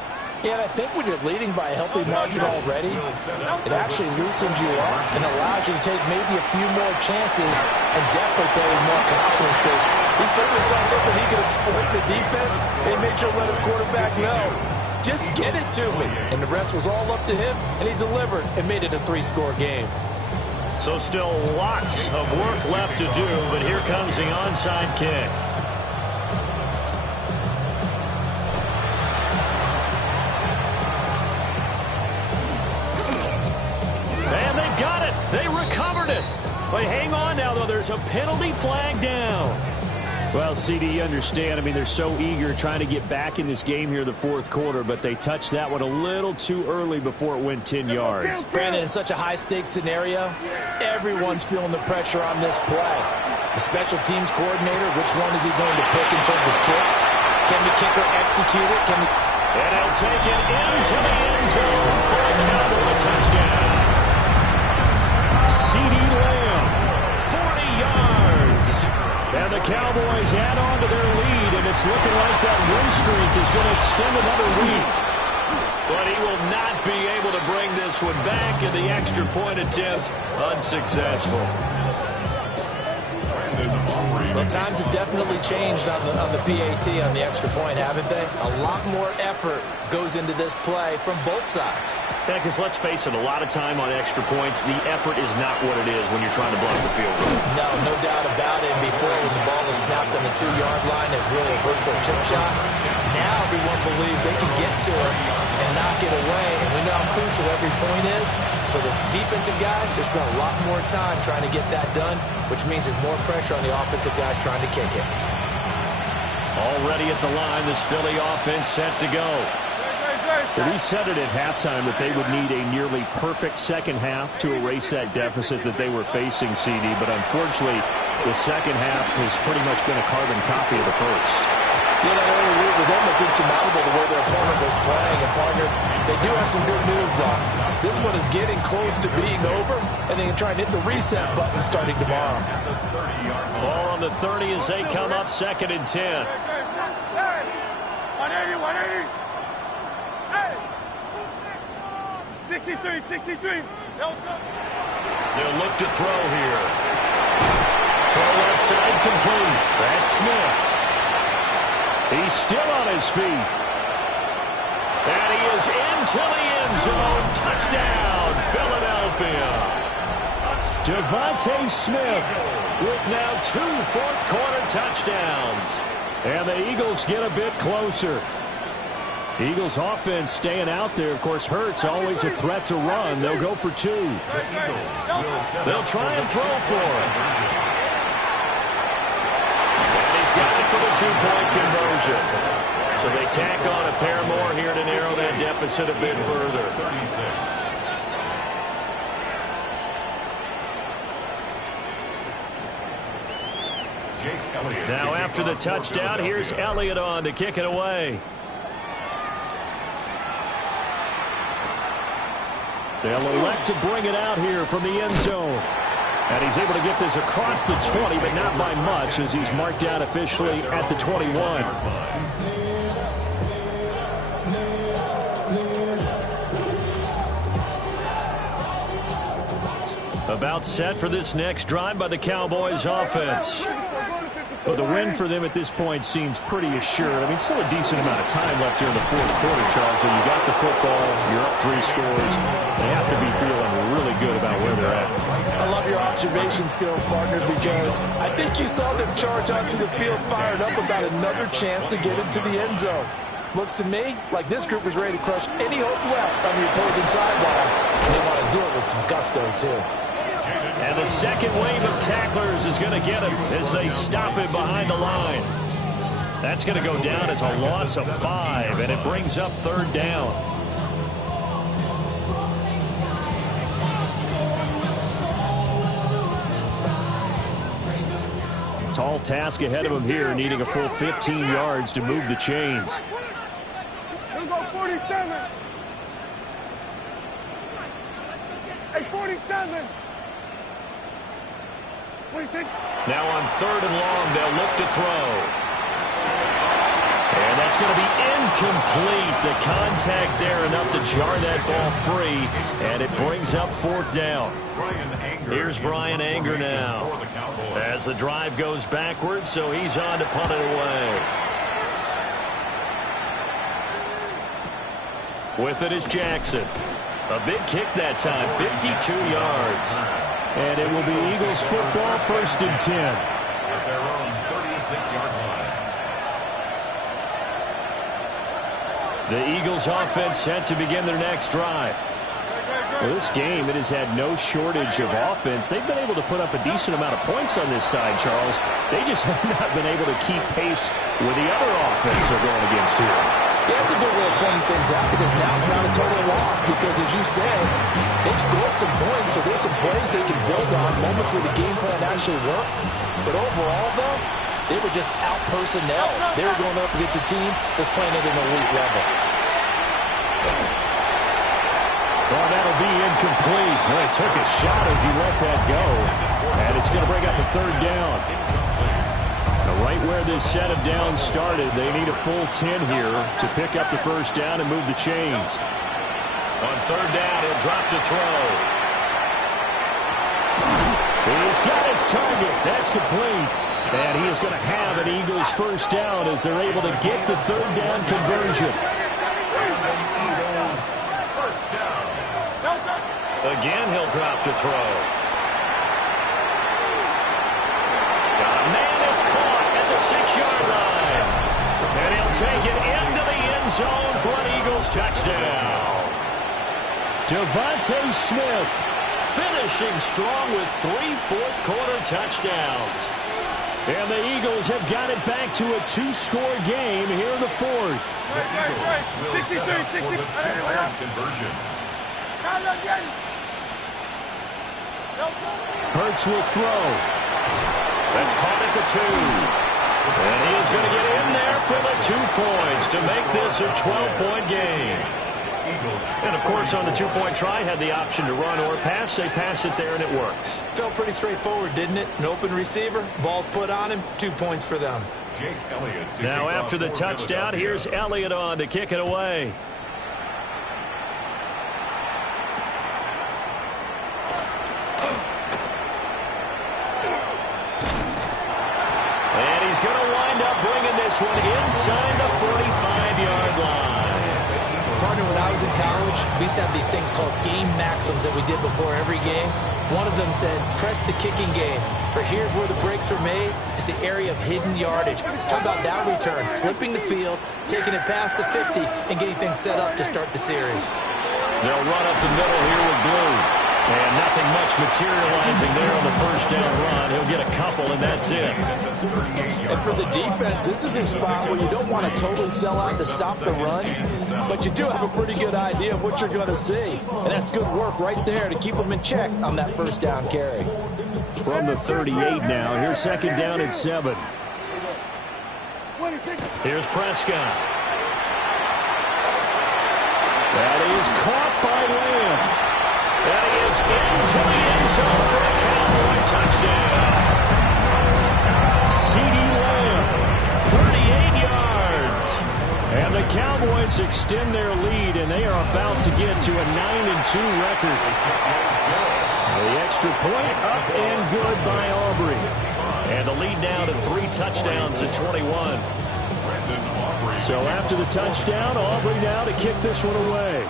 Yeah, and I think when you're leading by a healthy margin already, it actually loosens you up and allows you to take maybe a few more chances and definitely play with more confidence, because he certainly saw something he could exploit the defense and made sure to let his quarterback know, just get it to me. And the rest was all up to him, and he delivered and made it a 3-score game. So still lots of work left to do, but here comes the onside kick. And they've got it. They recovered it. But hang on now, though. There's a penalty flag down. Well, CD, you understand. I mean, they're so eager trying to get back in this game here in the fourth quarter, but they touched that one a little too early before it went 10 yards. Brandon, in such a high-stakes scenario, everyone's feeling the pressure on this play. The special teams coordinator, which one is he going to pick in terms of kicks? Can the kicker execute it? Can he... And he'll take it into the end zone for a Cowboy touchdown. CD Lamb, 40 yards. and the Cowboys add on to their lead, and it's looking like that win streak is going to extend another week. But he will not be able to bring this one back, and the extra point attempt unsuccessful. Well, times have definitely changed on the PAT, on the extra point, haven't they? A lot more effort goes into this play from both sides. Yeah, because let's face it, a lot of time on extra points, the effort is not what it is when you're trying to block the field goal. No doubt about it. Before, when the ball is snapped on the 2-yard line, it's really a virtual chip shot. Now everyone believes they can get to it and knock it away, and we know how crucial every point is. So the defensive guys, they spend a lot more time trying to get that done, which means there's more pressure on the offensive guys trying to kick it. Already at the line, this Philly offense set to go. We said it at halftime that they would need a nearly perfect second half to erase that deficit that they were facing, CD, but unfortunately, the second half has pretty much been a carbon copy of the first. Yeah, that early lead was almost insurmountable the way their opponent was playing. And, partner, they do have some good news, though. This one is getting close to being over, and they can try and hit the reset button starting tomorrow. Ball on the 30 as they come up 2nd and 10. 180, 180. Hey! 63. They'll look to throw here. Throw left side complete. That's Smith. He's still on his feet. And he is into the end zone. Touchdown, Philadelphia. Devontae Smith With now 2 fourth-quarter touchdowns. And the Eagles get a bit closer. Eagles offense staying out there. Of course, Hurts always a threat to run. They'll go for 2. They'll try and throw for it. And he's got it for the 2-point conversion. So they tack on a pair more here to narrow that deficit a bit further. Now after the touchdown, here's Elliott on to kick it away. They'll elect to bring it out here from the end zone. And he's able to get this across the 20, but not by much, as he's marked down officially at the 21. About set for this next drive by the Cowboys offense. Well, the win for them at this point seems pretty assured. I mean, still a decent amount of time left here in the fourth quarter, Charles, but you got the football, you're up 3 scores. They have to be feeling really good about where they're at. I love your observation skills, partner, because I think you saw them charge onto the field fired up about another chance to get into the end zone. Looks to me like this group is ready to crush any hope left on the opposing sideline. And they want to do it with some gusto, too. And the second wave of tacklers is going to get him as they stop him behind the line. That's going to go down as a loss of 5, and it brings up 3rd down. Tall task ahead of him here, needing a full 15 yards to move the chains. Here we go, 47. Hey, 47. Now on 3rd and long, they'll look to throw. And that's going to be incomplete. The contact there enough to jar that ball free, and it brings up 4th down. Here's Brian Anger now as the drive goes backwards, so he's on to punt it away. With it is Jackson. A big kick that time, 52 yards. And it will be Eagles football, 1st and 10. At their own 36-yard line. The Eagles offense set to begin their next drive. Well, this game, it has had no shortage of offense. They've been able to put up a decent amount of points on this side, Charles. They just have not been able to keep pace with the other offense they're going against here. Yeah, it's a good way of pointing things out because now it's not a total loss because, as you said, they've scored some points, so there's some plays they can build on, moments where the game plan actually worked. But overall, though, they were just out-personnel. They were going up against a team that's playing at an elite level. Well, that'll be incomplete. Well, he took a shot as he let that go, and it's going to bring up a 3rd down. Right where this set of downs started, they need a full 10 here to pick up the 1st down and move the chains. On 3rd down, he'll drop to throw. He's got his target. That's complete. And he is going to have an Eagles 1st down as they're able to get the 3rd down conversion. Again, he'll drop to throw. Man, it's caught at the 6-yard line. And he'll take it into the end zone for an Eagles touchdown. Devontae Smith finishing strong with 3 fourth-quarter touchdowns. And the Eagles have got it back to a 2-score game here in the 4th. Will set up for the 2-point conversion. Hurts will throw. That's caught at the 2. And he is going to get in there for the 2 points to make this a 12-point game. And, of course, on the 2-point try, had the option to run or pass. They pass it there, and it works. Felt pretty straightforward, didn't it? An open receiver, ball's put on him, 2 points for them. Jake Elliott. Now, after the touchdown, here's Elliott on to kick it away. And he's going to wind up bringing this one inside the 45-yard line. Partner, when I was in college, we used to have these things called game maxims that we did before every game. One of them said, press the kicking game. For here's where the breaks are made. It's the area of hidden yardage. How about that return? Flipping the field, taking it past the 50, and getting things set up to start the series. They'll run up the middle here with Blue. And nothing much materializing there on the first down run. He'll get a couple, and that's it. And for the defense, this is a spot where you don't want to totally sell out to stop the run, but you do have a pretty good idea of what you're going to see. And that's good work right there to keep them in check on that first down carry. From the 38 now, here's second down at 7. Here's Prescott. That is caught by Lamb. And he is into the end zone for a Cowboy Cowboys extend their lead, and they are about to get to a 9-2 record. The extra point up and good by Aubrey. And the lead now to 3 touchdowns at 21. So after the touchdown, Aubrey now to kick this one away.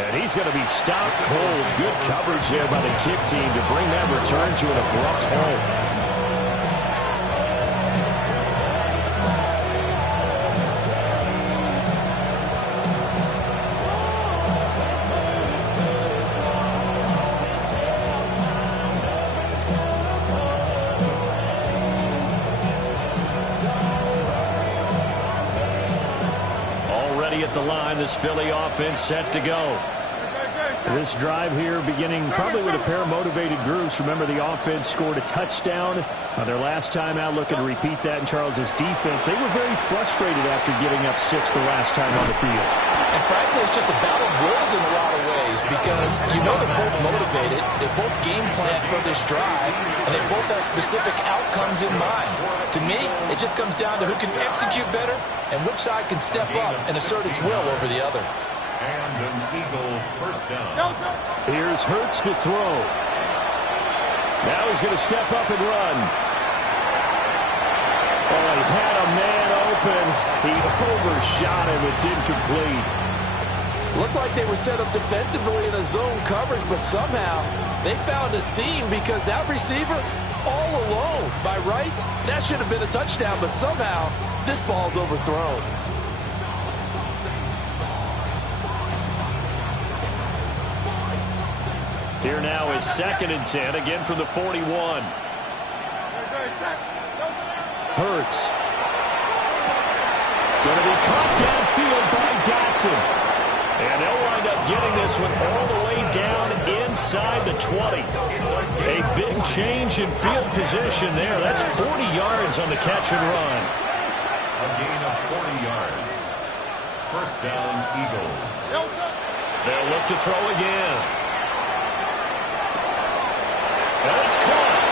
And he's going to be stopped cold. Good coverage there by the kick team to bring that return to an abrupt halt. At the line, this Philly offense set to go. This drive here beginning probably with a pair of motivated groups. Remember, the offense scored a touchdown on their last time out, looking to repeat that in Charles's defense. They were very frustrated after giving up 6 the last time on the field. And frankly, it's just a battle of wills in a lot of ways because you know they're both motivated, they both game plan for this drive, and they both have specific outcomes in mind. To me, it just comes down to who can execute better and which side can step up and assert its will over the other. And an Eagle first down. Here's Hurts to throw. Now he's going to step up and run. Oh, he had a man open. He overshot him. It's incomplete. Looked like they were set up defensively in a zone coverage, but somehow they found a seam because that receiver all alone. By rights, that should have been a touchdown, but somehow this ball's overthrown. Here now is 2nd and 10, again from the 41. Hurts. Going to be caught downfield by Dotson. And they'll wind up getting this one all the way down inside the 20. A big change in field position there. That's 40 yards on the catch and run. A gain of 40 yards. First down, Eagles. They'll look to throw again. And it's caught.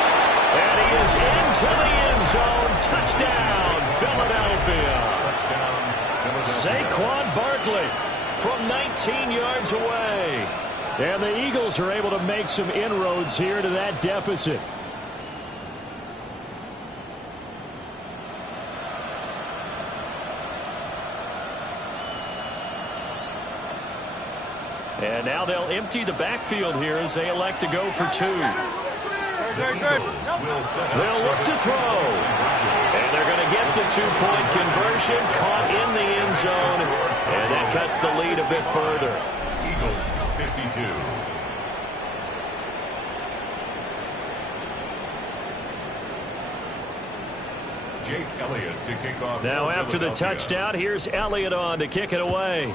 And he is into the end zone. Touchdown, Philadelphia. Saquon Barkley from 19 yards away. And the Eagles are able to make some inroads here to that deficit. And now they'll empty the backfield here as they elect to go for 2. They'll look to throw. And they're going to get the 2-point conversion, caught in the end zone. And that cuts the lead a bit further. Eagles 52. Jake Elliott to kick off. Now after the touchdown, here's Elliott on to kick it away.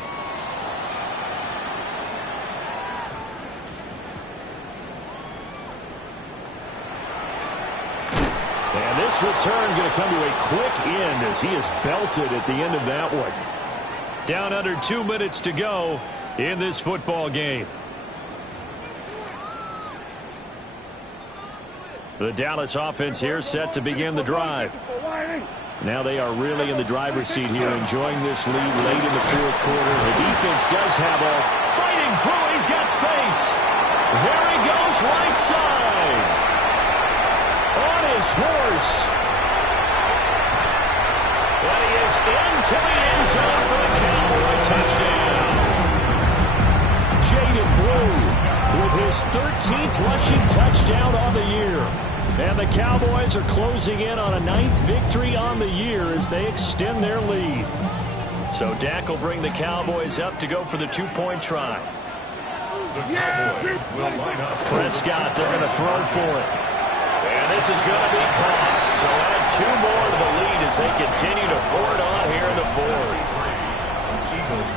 And this return going to come to a quick end as he is belted at the end of that one. Down under 2 minutes to go in this football game. The Dallas offense here set to begin the drive. Now they are really in the driver's seat here, enjoying this lead late in the 4th quarter. The defense does have off. Fighting through, he's got space. There he goes, right side. On his horse. And he is into the end zone for the Cowboy touchdown. Jaden Blue with his 13th rushing touchdown on the year. And the Cowboys are closing in on a 9th victory on the year as they extend their lead. So Dak will bring the Cowboys up to go for the 2-point try. The Cowboys will line up. Prescott, they're going to throw for it. And this is going to be caught. So add 2 more to the lead as they continue to pour it on here in the 4th. Eagles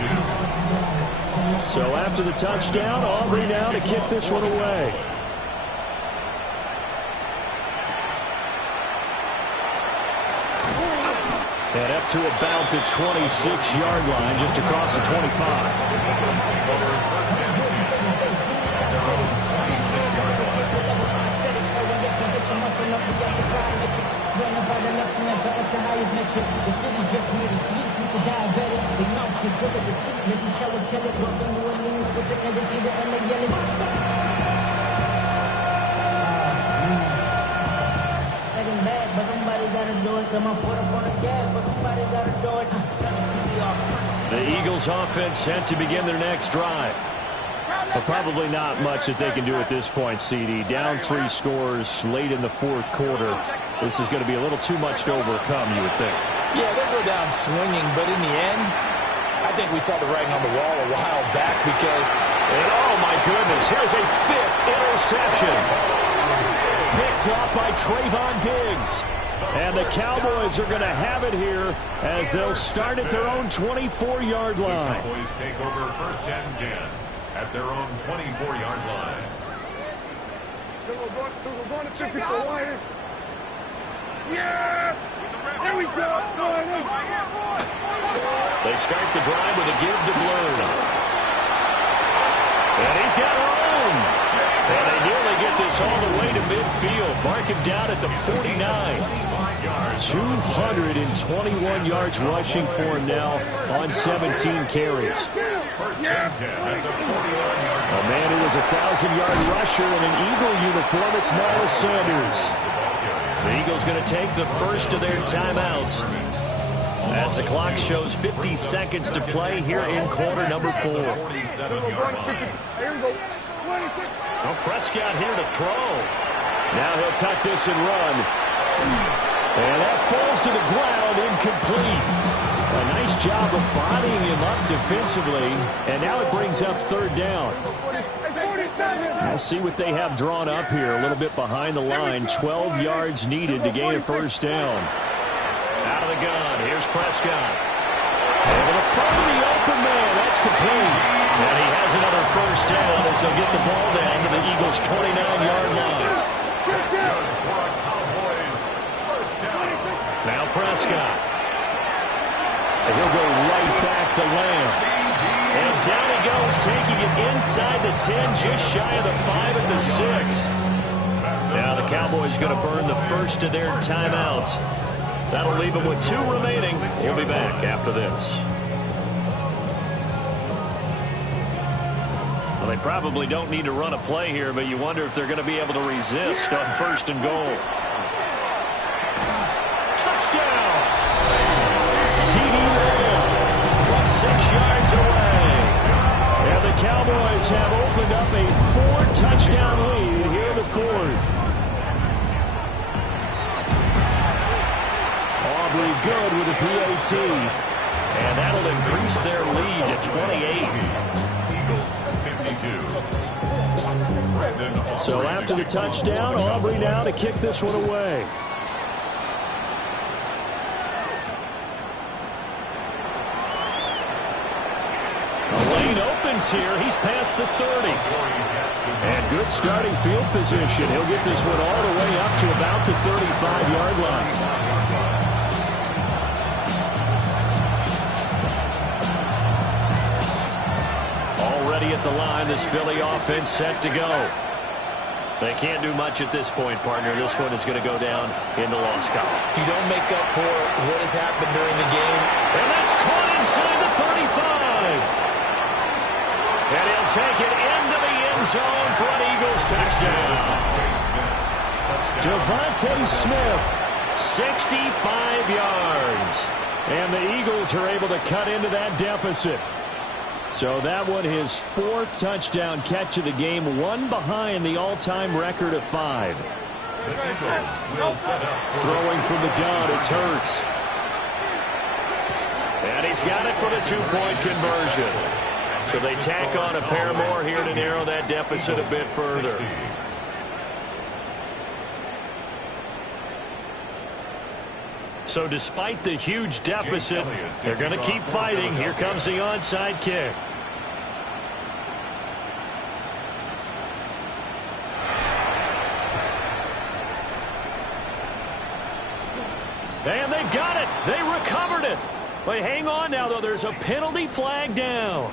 52. So after the touchdown, Aubrey now to kick this one away. And up to about the 26-yard line, just across the 25. up the highest metric. The city just made a sleep. People diabetic. They mouths get full of deceit. Let these cowards tell it. Welcome to New Orleans with the educated and the yellow. Getting bad, but somebody gotta do it. Come on, put up on the gas, but somebody gotta do it. Turn the TV off. The Eagles offense set to begin their next drive. But probably not much that they can do at this point, CD. Down 3 scores late in the fourth quarter. This is going to be a little too much to overcome, you would think. Yeah, they'll go down swinging, but in the end, I think we saw the writing on the wall a while back because, and oh my goodness, here's a 5th interception. Picked off by Trayvon Diggs. And the Cowboys are going to have it here as they'll start at their own 24-yard line. The Cowboys take over 1st and 10 at their own 24-yard line. We're going to 54 here. Yeah! There we go! They start the drive with a give to Blue. And he's got room. And they nearly get this all the way to midfield. Mark him down at the 49. 221 yards rushing for him now on 17 carries. A man who was a 1,000-yard rusher in an Eagle uniform, it's Miles Sanders. The Eagles going to take the first of their timeouts as the clock shows 50 seconds to play here in quarter number 4. Well, Prescott here to throw. Now he'll tuck this and run. And that falls to the ground, incomplete. A nice job of bodying him up defensively. And now it brings up 3rd down. We'll see what they have drawn up here. A little bit behind the line. 12 yards needed to gain a 1st down. Out of the gun. Here's Prescott. Able to find the open man. That's complete. And he has another 1st down as they'll get the ball down to the Eagles' 29-yard line. Now Prescott. And he'll go right back to Lamb. And down he goes, taking it inside the 10, just shy of the 5 at the 6. Now the Cowboys going to burn the first of their timeouts. That'll leave them with 2 remaining. We'll be back after this. Well, they probably don't need to run a play here, but you wonder if they're going to be able to resist on 1st and goal. Touchdown! CD Lamb from 6 yards away. And the Cowboys have opened up a 4-touchdown lead here in the 4th. Aubrey good with a PAT. And that'll increase their lead to 28. So after the touchdown, Aubrey now to kick this one away. Here, he's past the 30. And good starting field position. He'll get this one all the way up to about the 35-yard line. Already at the line, this Philly offense set to go. They can't do much at this point, partner. This one is going to go down in the loss column. you don't make up for what has happened during the game. And that's caught inside the 35. And he'll take it into the end zone for an Eagles touchdown. Devontae Smith, 65 yards. And the Eagles are able to cut into that deficit. So that one, his 4th touchdown catch of the game, 1 behind the all-time record of 5. Throwing from the gun, it's Hurts. And he's got it for the 2-point conversion. So they tack on a pair more here to narrow that deficit a bit further. So despite the huge deficit, they're going to keep fighting. Here comes the onside kick. And they've got it. They recovered it. But hang on now, though. There's a penalty flag down.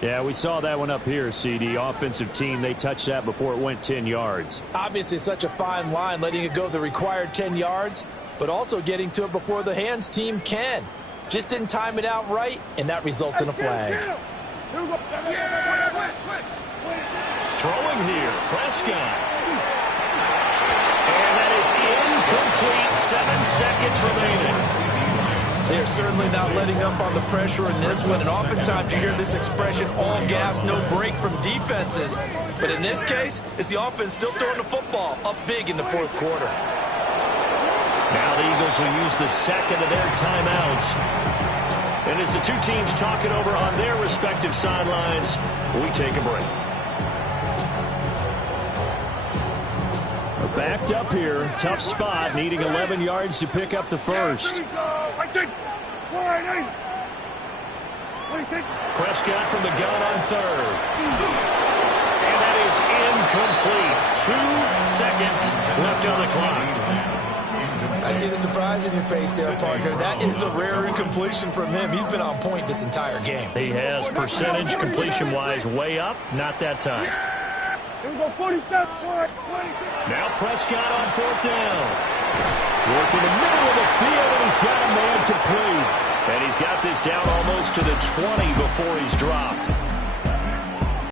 Yeah, we saw that one up here, CD. Offensive team, they touched that before it went 10 yards. Obviously, such a fine line, letting it go the required 10 yards. but also getting to it before the hands team can. Just didn't time it out right, and that results in a flag. Throwing here, Prescott. And that is incomplete. 7 seconds remaining. They are certainly not letting up on the pressure in this one, and oftentimes you hear this expression, all gas, no break from defenses. But in this case, it's the offense still throwing the football up big in the fourth quarter. Now the Eagles will use the second of their timeouts. And as the two teams talk it over on their respective sidelines, we take a break. We're backed up here. Tough spot, needing 11 yards to pick up the first. Prescott from the gun on third. And that is incomplete. 2 seconds left on the clock. I see the surprise in your face there, partner. That is a rare incompletion from him. He's been on point this entire game. He has percentage completion-wise way up. Not that time. Now Prescott on fourth down. Working the middle of the field, and he's got a man complete. And he's got this down almost to the 20 before he's dropped.